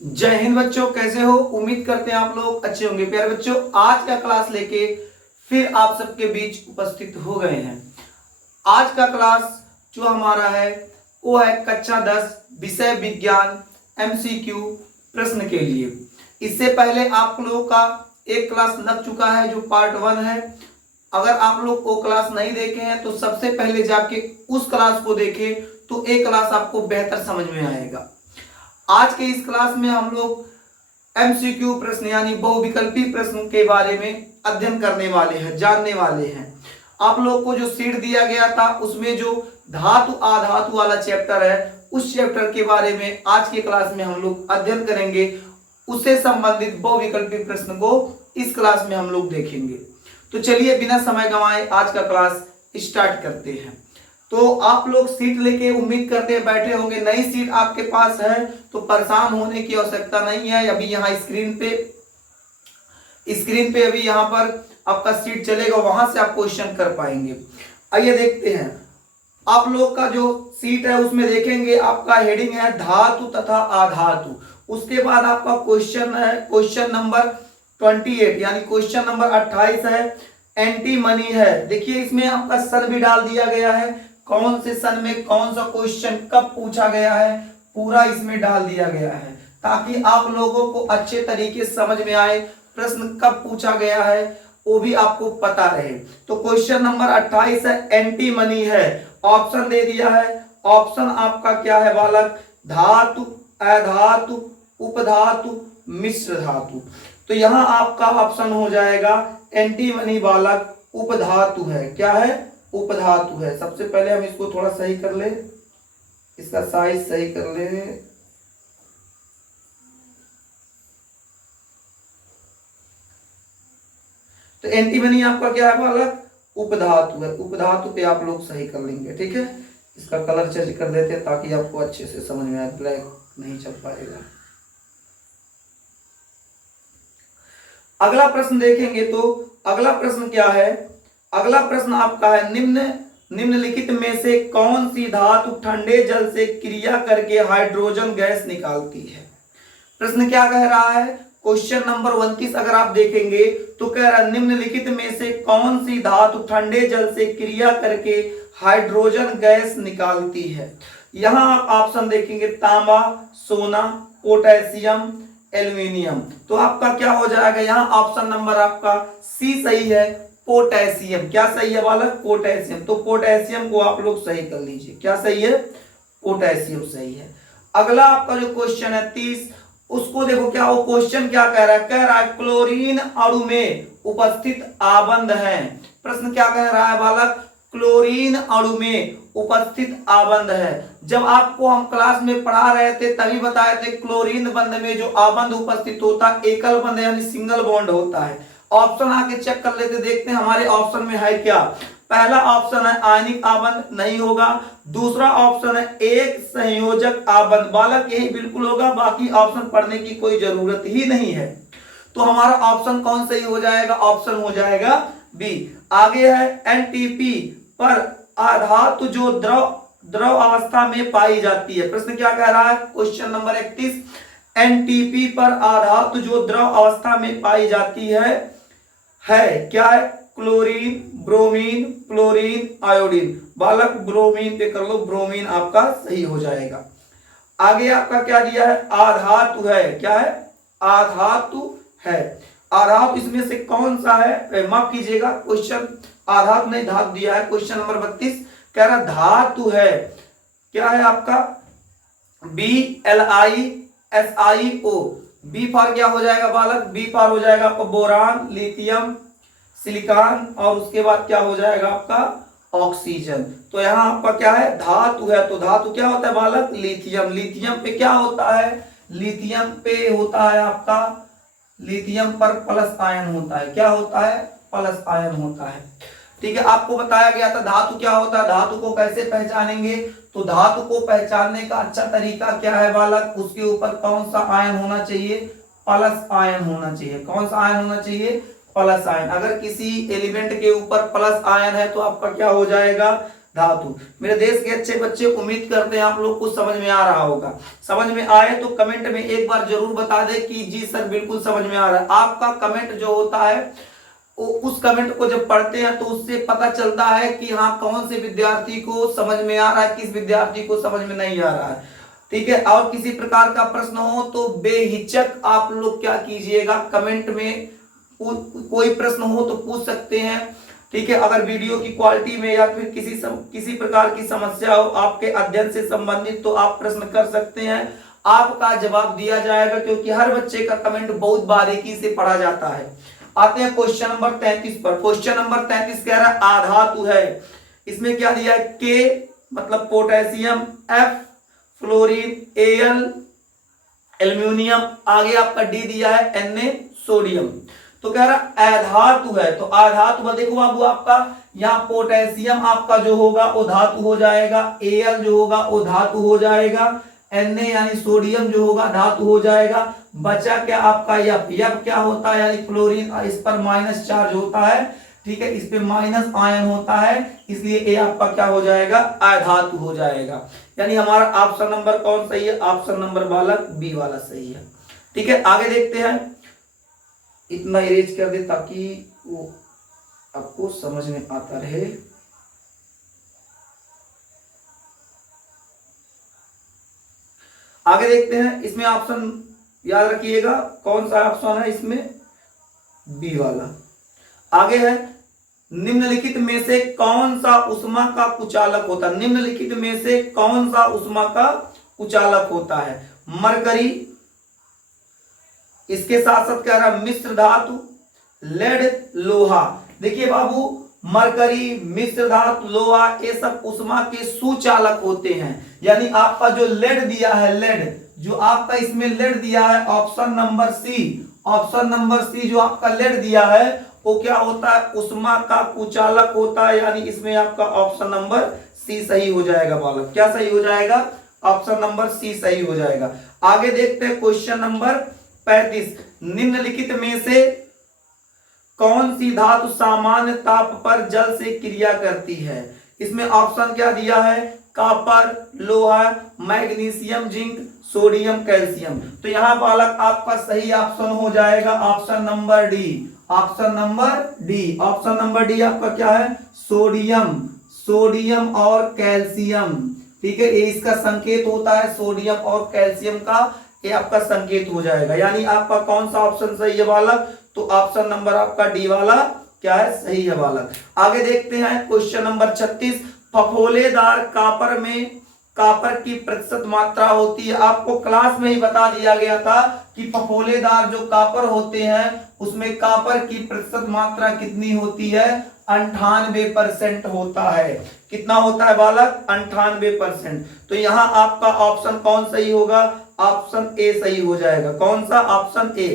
जय हिंद बच्चों, कैसे हो? उम्मीद करते हैं आप लोग अच्छे होंगे। प्यारे बच्चों, आज का क्लास लेके फिर आप सबके बीच उपस्थित हो गए हैं। आज का क्लास जो हमारा है वो है कक्षा 10 विषय विज्ञान एमसीक्यू प्रश्न के लिए। इससे पहले आप लोगों का एक क्लास लग चुका है जो पार्ट 1 है। अगर आप लोग वो क्लास नहीं देखे हैं तो सबसे पहले जाके उस क्लास को देखें, तो एक क्लास आपको बेहतर समझ में आएगा। आज के इस क्लास में हम लोग एमसीक्यू प्रश्न यानी बहुविकल्पी प्रश्न के बारे में अध्ययन करने वाले हैं, जानने वाले हैं। आप लोग को जो सीट दिया गया था उसमें जो धातु अधातु वाला चैप्टर है, उस चैप्टर के बारे में आज के क्लास में हम लोग अध्ययन करेंगे। उससे संबंधित बहुविकल्पी प्रश्न को इस क्लास में हम लोग देखेंगे। तो चलिए बिना समय गंवाए आज का क्लास स्टार्ट करते हैं। तो आप लोग सीट लेके उम्मीद करते हैं बैठे होंगे। नई सीट आपके पास है तो परेशान होने की आवश्यकता नहीं है। अभी यहाँ स्क्रीन पे अभी यहाँ पर आपका सीट चलेगा, वहां से आप क्वेश्चन कर पाएंगे। आइए देखते हैं। आप लोग का जो सीट है उसमें देखेंगे आपका हेडिंग है धातु तथा अधातु। उसके बाद आपका क्वेश्चन है क्वेश्चन नंबर 28 यानी क्वेश्चन नंबर 28 है एंटी मनी है। देखिए इसमें आपका सन भी डाल दिया गया है, कौन से सन में कौन सा क्वेश्चन कब पूछा गया है पूरा इसमें डाल दिया गया है, ताकि आप लोगों को अच्छे तरीके से समझ में आए प्रश्न कब पूछा गया है वो भी आपको पता रहे। तो क्वेश्चन नंबर 28 है एंटी मनी है। ऑप्शन दे दिया है। ऑप्शन आपका क्या है बालक? धातु, अधातु, उपधातु, मिश्र धातु। तो यहां आपका ऑप्शन हो जाएगा एंटी मनी बालक उपधातु है। क्या है? उपधातु है। सबसे पहले हम इसको थोड़ा सही कर ले, इसका साइज सही कर ले। तो एंटीमनी आपका क्या है बालक? उपधातु है। उपधातु पे आप लोग सही कर लेंगे, ठीक है। इसका कलर चेंज कर देते हैं ताकि आपको अच्छे से समझ में आए, ब्लैक नहीं चल पाएगा। अगला प्रश्न देखेंगे तो अगला प्रश्न क्या है? अगला प्रश्न आपका है निम्नलिखित में से कौन सी धातु ठंडे जल से क्रिया करके हाइड्रोजन गैस निकालती है? प्रश्न क्या कह रहा है? क्वेश्चन नंबर 29 अगर आप देखेंगे तो कह रहा है निम्नलिखित में से कौन सी धातु ठंडे जल से क्रिया करके हाइड्रोजन गैस निकालती है। यहां आप ऑप्शन देखेंगे तांबा, सोना, पोटेशियम, एल्यूमिनियम। तो आपका क्या हो जाएगा? यहाँ ऑप्शन नंबर आपका सी सही है, पोटेशियम। क्या सही है बालक? पोटेशियम। तो पोटेशियम को आप लोग सही कर लीजिए। क्या सही है? पोटेशियम सही है। अगला आपका जो क्वेश्चन है 30, उसको देखो क्या वो क्वेश्चन क्या कह रहा है? कह रहा है क्लोरीन अणु में उपस्थित आबंध है। प्रश्न क्या कह रहा है बालक? क्लोरीन अणु में उपस्थित आबंध है। जब आपको हम क्लास में पढ़ा रहे थे तभी बताए थे क्लोरीन बंध में जो आबंध उपस्थित होता है एकल बंध यानी सिंगल बॉन्ड होता है। ऑप्शन आके चेक कर लेते, देखते हैं हमारे ऑप्शन में है क्या। पहला ऑप्शन है आयनिक आबंध, नहीं होगा। दूसरा ऑप्शन है एक संयोजक आबंध, बालक यही बिल्कुल होगा, बाकी ऑप्शन पढ़ने की कोई जरूरत ही नहीं है। तो हमारा ऑप्शन कौन सही हो जाएगा? ऑप्शन हो जाएगा बी। आगे है एनटीपी पर अधातु जो द्रव अवस्था में पाई जाती है। प्रश्न क्या कह रहा है? क्वेश्चन नंबर 31 एनटीपी पर अधातु जो द्रव अवस्था में पाई जाती है क्या है? Chlorine, bromine, chlorine, iodine. बालक ब्रोमीन पे कर लो, ब्रोमीन आपका सही हो जाएगा। आगे आपका क्या दिया है? आधातु है। क्या है? आधातु है। आधातु इसमें से कौन सा है? माफ कीजिएगा, क्वेश्चन आधातु नहीं धातु दिया है। क्वेश्चन नंबर 32 कह रहा धातु है। क्या है आपका? BLISIO। बी फॉर क्या हो जाएगा बालक? बी फॉर हो जाएगा आपका बोरान, लिथियम, सिलिकॉन और उसके बाद क्या हो जाएगा आपका? ऑक्सीजन। तो यहाँ आपका क्या है? धातु है। तो धातु क्या होता है बालक? लिथियम। लिथियम पे क्या होता है? लिथियम पे होता है आपका, लिथियम पर प्लस आयन होता है। क्या होता है? प्लस आयन होता है। ठीक है, आपको बताया गया था धातु क्या होता है, धातु को कैसे पहचानेंगे। तो धातु को पहचानने का अच्छा तरीका क्या है बालक? उसके ऊपर कौन सा आयन होना चाहिए? प्लस आयन होना चाहिए। कौन सा आयन होना चाहिए? Plus ion. अगर किसी एलिमेंट के ऊपर प्लस आयन है तो आपका क्या हो जाएगा? धातु। मेरे देश के अच्छे बच्चे, उम्मीद करते हैं आप लोग को समझ में आ रहा होगा। समझ में आए तो कमेंट में एक बार जरूर बता दे कि जी सर बिल्कुल समझ में आ रहा है। आपका कमेंट जो होता है उस कमेंट को जब पढ़ते हैं तो उससे पता चलता है कि हाँ कौन से विद्यार्थी को समझ में आ रहा है, किस विद्यार्थी को समझ में नहीं आ रहा है। ठीक है, और किसी प्रकार का प्रश्न हो तो बेहिचक आप लोग क्या कीजिएगा, कमेंट में कोई प्रश्न हो तो पूछ सकते हैं। ठीक है, अगर वीडियो की क्वालिटी में या फिर किसी प्रकार की समस्या हो आपके अध्ययन से संबंधित तो आप प्रश्न कर सकते हैं, आपका जवाब दिया जाएगा, क्योंकि हर बच्चे का कमेंट बहुत बारीकी से पढ़ा जाता है। आते हैं क्वेश्चन नंबर 33 पर। क्वेश्चन नंबर 33 कह रहा है आधातु है। इसमें क्या दिया है, के मतलब potassium, F fluorine, L aluminium, आगे आपका डी दिया है Na सोडियम। तो कह रहा अधातु है, तो अधातु में देखो बाबू आपका यहाँ पोटेशियम आपका जो होगा वो धातु हो जाएगा, Al जो होगा वो धातु हो जाएगा, Na यानी सोडियम जो होगा धातु हो जाएगा। बचा क्या आपका F क्या होता है यानी फ्लोरीन, इस पर माइनस चार्ज होता है। ठीक है, इस पे माइनस आयन होता है, इसलिए ए आपका क्या हो जाएगा, अधातु हो जाएगा। यानी हमारा ऑप्शन नंबर कौन सही है, ऑप्शन नंबर बालक बी वाला सही है। ठीक है, आगे देखते हैं। इतना इरेज कर दे ताकि वो आपको समझ में आता रहे। आगे देखते हैं, इसमें ऑप्शन याद रखिएगा कौन सा ऑप्शन है, इसमें बी वाला। आगे है निम्नलिखित में से कौन सा उष्मा का कुचालक होता है, निम्नलिखित में से कौन सा उष्मा का कुचालक होता है, मरकरी, इसके साथ साथ कह रहा मिश्र धातु, लेड, लोहा। देखिए बाबू मरकरी, मिश्र धातु, लोहा ये सब उष्मा के सुचालक होते हैं। यानी आपका जो लेड दिया है, लेड जो आपका इसमें लेड दिया है option number C, option number C जो आपका लेड दिया है वो क्या होता है, उष्मा का कुचालक होता है। यानी इसमें आपका ऑप्शन नंबर सी सही हो जाएगा बालक। क्या सही हो जाएगा, ऑप्शन नंबर सी सही हो जाएगा। आगे देखते हैं क्वेश्चन नंबर 35। निम्नलिखित में से कौन सी धातु सामान्य ताप पर जल से क्रिया करती है। इसमें ऑप्शन क्या दिया है, कॉपर, लोहा, मैग्नीशियम, जिंक, सोडियम, कैल्शियम। तो यहां बालक आपका सही ऑप्शन हो जाएगा option number D, option number D. Option number D आपका क्या है, सोडियम, सोडियम और कैल्शियम। ठीक है, ये इसका संकेत होता है सोडियम और कैल्शियम का, ये आपका संकेत हो जाएगा। यानी आपका कौन सा ऑप्शन सही है बालक, तो ऑप्शन नंबर आपका डी वाला क्या है, सही है बालक। आगे देखते हैं क्वेश्चन नंबर 36। फफोलेदार कॉपर में कॉपर की प्रतिशत मात्रा होती है। आपको क्लास में ही बता दिया गया था कि फफोलेदार जो कॉपर होते हैं उसमें कॉपर की प्रतिशत मात्रा कितनी होती है, 98% होता है। कितना होता है बालक, 98%। तो यहां आपका ऑप्शन कौन सही होगा, ऑप्शन ए सही हो जाएगा। कौन सा, ऑप्शन ए।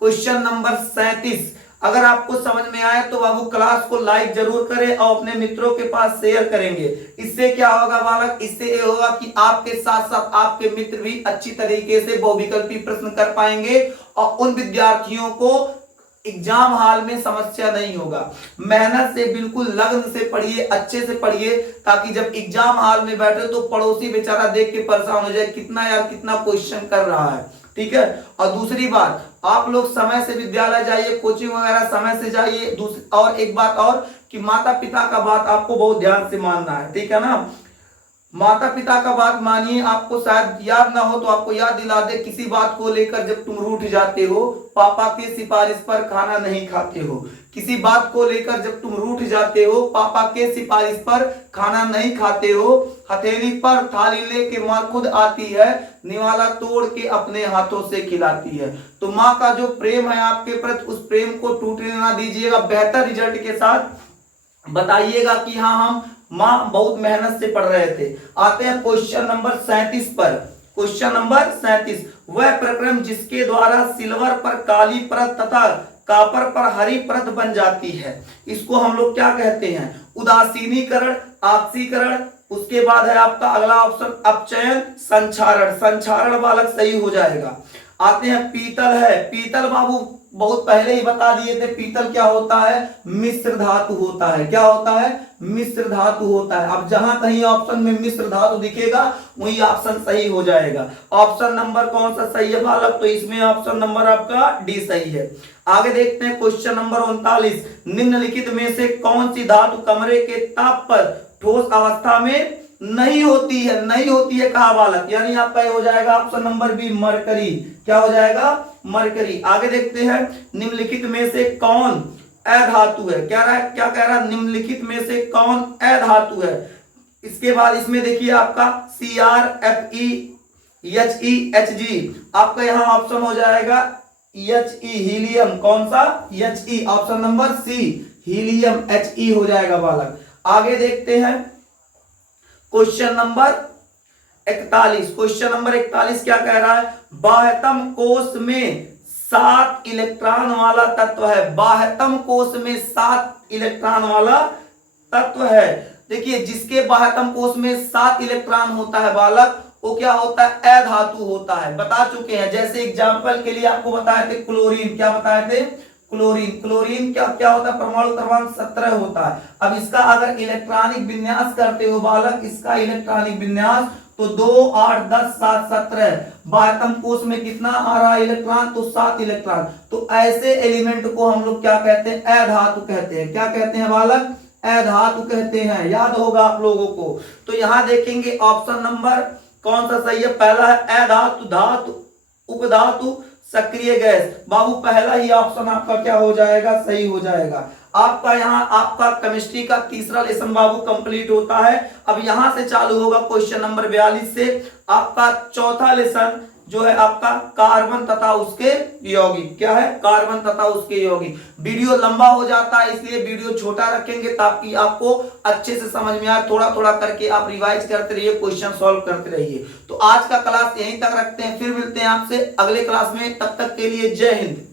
Question number 37। अगर आपको समझ में आए तो बाबू क्लास को लाइक जरूर करें और अपने मित्रों के पास शेयर करेंगे। इससे क्या होगा बालक, इससे ये होगा कि आपके साथ साथ आपके मित्र भी अच्छी तरीके से बहुविकल्पी प्रश्न कर पाएंगे और उन विद्यार्थियों को एग्जाम हॉल में समस्या नहीं होगा। मेहनत से बिल्कुल लगन से पढ़िए, अच्छे से पढ़िए, ताकि जब एग्जाम हॉल में बैठे तो पड़ोसी बेचारा देख के परेशान हो जाए, कितना यार कितना क्वेश्चन कर रहा है। ठीक है, और दूसरी बात आप लोग समय से विद्यालय जाइए, कोचिंग वगैरह समय से जाइए। और एक बात और कि माता पिता का बात आपको बहुत ध्यान से मानना है। ठीक है ना, माता पिता का बात मानिए। आपको शायद याद ना हो तो आपको याद दिला दे, किसी बात को लेकर जब तुम रूठ जाते हो, पापा की सिफारिश पर खाना नहीं खाते हो। किसी बात को लेकर जब तुम रूठ जाते हो, पापा के सिफारिश पर खाना नहीं खाते हो, हथेली पर थाली लेके माँ खुद आती है, निवाला तोड़ के अपने हाथों से खिलाती है। तो माँ का जो प्रेम है आपके प्रति, उस प्रेम को टूटने ना दीजिएगा। बेहतर रिजल्ट के साथ बताइएगा कि हाँ हम माँ बहुत मेहनत से पढ़ रहे थे। आते हैं क्वेश्चन नंबर 37 पर। Question number 37। वह प्रक्रम जिसके द्वारा सिल्वर पर काली परत तथा कॉपर पर हरी परत बन जाती है, इसको हम लोग क्या कहते हैं, उदासीनीकरण, ऑक्सीकरण। उसके बाद है आपका अगला ऑप्शन अपचयन, संक्षारण। संक्षारण बालक सही हो जाएगा। आते हैं पीतल है, पीतल बाबू बहुत पहले ही बता दिए थे, पीतल क्या होता है, मिश्र धातु होता है। क्या होता है, मिश्र धातु होता है। अब जहां कहीं ऑप्शन में मिश्र धातु दिखेगा वही ऑप्शन सही हो जाएगा। ऑप्शन नंबर कौन सा सही है बालक, तो इसमें ऑप्शन नंबर आपका डी सही है। आगे देखते हैं क्वेश्चन नंबर 39, निम्नलिखित में से कौन सी धातु कमरे के ताप पर ठोस अवस्था में नहीं होती है, नहीं होती है कहा बालक, यानी आपका ये हो जाएगा ऑप्शन नंबर बी मरकरी। क्या हो जाएगा, मरकरी। आगे देखते हैं निम्नलिखित में से कौन अधातु है, क्या रहा, क्या कह रहा है, निम्नलिखित में से कौन अधातु है। इसके बाद इसमें देखिए आपका CrFeHeHg, आपका यहाँ ऑप्शन हो जाएगा He, हीलियम। कौन सा, He, option number C helium, He हो जाएगा बालक। आगे देखते हैं क्वेश्चन नंबर 41, क्वेश्चन नंबर 41 क्या कह रहा है, बाह्यतम कोश में 7 इलेक्ट्रॉन वाला तत्व है, बाह्यतम कोश में 7 इलेक्ट्रॉन वाला तत्व है। देखिए जिसके बाह्यतम कोश में 7 इलेक्ट्रॉन होता है बालक, वो क्या होता है, अधातु होता है। बता चुके हैं, जैसे एग्जांपल के लिए आपको बताए थे क्लोरीन, क्या बताए थे, क्लोरीन। क्लोरीन क्या क्या होता है, परमाणु क्रमांक 17 होता है। अब इसका अगर इलेक्ट्रॉनिक विन्यास करते हो बालक, इसका इलेक्ट्रॉनिक विन्यास तो 2 8 10 7 17, बाह्यतम कोश में कितना आ रहा है इलेक्ट्रॉन, तो 7 इलेक्ट्रॉन। तो ऐसे एलिमेंट को हम लोग क्या कहते हैं, अधातु कहते हैं। क्या कहते हैं बालक, अधातु कहते हैं, याद होगा आप लोगों को। तो यहां देखेंगे ऑप्शन नंबर कौन सा सही है, पहला है अधातु, धातु, उपधातु, सक्रिय गैस। बाबू पहला ही ऑप्शन आपका क्या हो जाएगा, सही हो जाएगा। आपका यहाँ आपका केमिस्ट्री का तीसरा लेसन बाबू कंप्लीट होता है। अब यहां से चालू होगा क्वेश्चन नंबर 42 से आपका चौथा लेसन जो है आपका कार्बन तथा उसके यौगिक। क्या है, कार्बन तथा उसके यौगिक। वीडियो लंबा हो जाता है इसलिए वीडियो छोटा रखेंगे ताकि आपको अच्छे से समझ में आए। थोड़ा थोड़ा करके आप रिवाइज करते रहिए, क्वेश्चन सॉल्व करते रहिए। तो आज का क्लास यहीं तक रखते हैं, फिर मिलते हैं आपसे अगले क्लास में। तब तक के लिए जय हिंद।